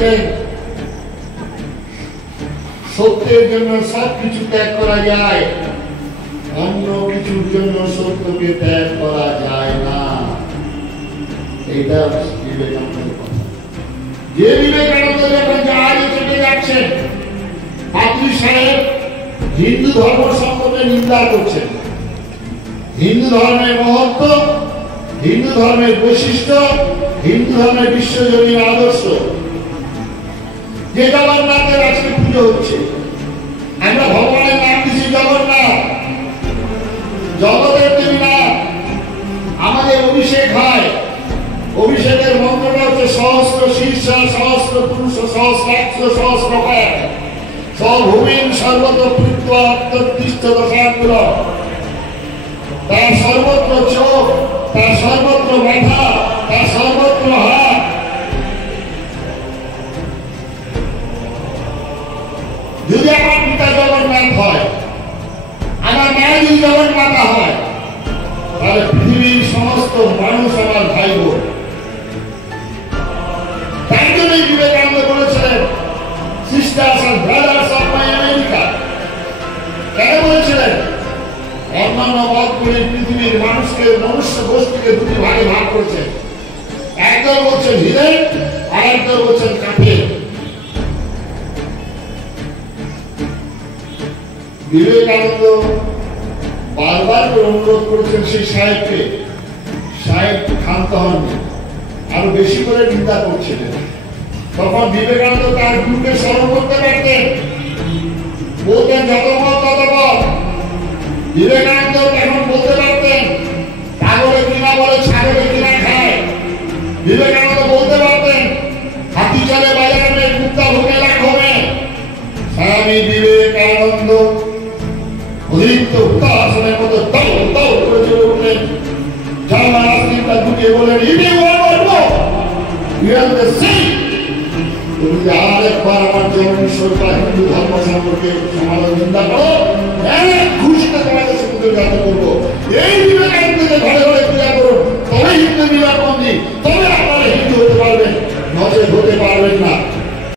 বলেছিলেন সত্যের জন্য সবকিছু ত্যাগ করা যায়, অন্য কিছুর জন্য সত্যকে ত্যাগ করা যায় না। এইটা বিবেকানন্দের কথা। যে বিবেকানন্দ যখন জাহাজে চেপে যাচ্ছেন, পাদ্রী সাহেব হিন্দু ধর্ম সম্পর্কে নিন্দা করছেন। হিন্দু ধর্মের মহত্ব, হিন্দু ধর্মের বৈশিষ্ট্য, হিন্দু ধর্মের বিশ্বজনীন আদর্শ, যে জগন্নাথের আজকে পুজো হচ্ছে, আমরা ভগবানের নাম দিচ্ছি জগন্নাথ, জগতের দেবী নাম। আমাদের অভিষেক হয়, অভিষেকের মন্ত্রটা হচ্ছে সহস্র শীর্ষ, সহস্র পুরুষ, সহস্রাক্ষ, সহস্র পায়, সভূমিন সর্বত পৃথ্বা অত্যুষ্ঠ দশাঙ্গুল। তার সর্বত্র চোখ, তার সর্বত্র মাথা, তার সর্বত্র হাত। যদি আমার পিতা জগন্নাথ হয়, আমার মা যদি জগন্মাতা হয়, তাহলে পৃথিবীর সমস্ত মানুষ আমার ভাই বোন। তাই জন্যই বিবেকানন্দ বলেছিলেন sisters and brothers of my America. কেন বলেছিলেন? অন্যান্য মতগুলি পৃথিবীর মানুষকে, মনুষ্য গোষ্ঠীকে দুটি ভাগে ভাগ করেছেন। একদল বলছেন হিরেন, আর একদল বলছেন কাফের। বিবেকানন্দ বারবার করে অনুরোধ করেছেন সেই সাহেবকে, সাহেব ক্ষান্ত হননি, আরো বেশি করে নিন্দা করছিলেন। তখন বিবেকানন্দ তার গুরুকে স্মরণ করতে পারতেন, বলতেন যতমত ততপথ। বিবেকানন্দ তখন বলতে পারতেন পাগলে কিনা বলে ছাগলে কিনা খায়। বিবেকানন্দ বলতে পারতেন হাতি চলে বাজারে में कुत्ता भूखे लाखों में। স্বামী বিবেকানন্দ অধিক উত্তাসনের মতো দৌড় দৌড় করে চলে উঠলেন। জার্মান আস্তিকটা ঢুকে বলেন তুমি যে আরেকবার আমার জননী সরকার হিন্দু ধর্ম সম্পর্কে সমালোচনা চিন্তা করো, এক ঘুষিতে তোমাদের সমুদ্রে যাতে করবো। এই বিবেকানন্দকে ঘরে ঘরে পূজা করুন, তবে হিন্দু বিবাহ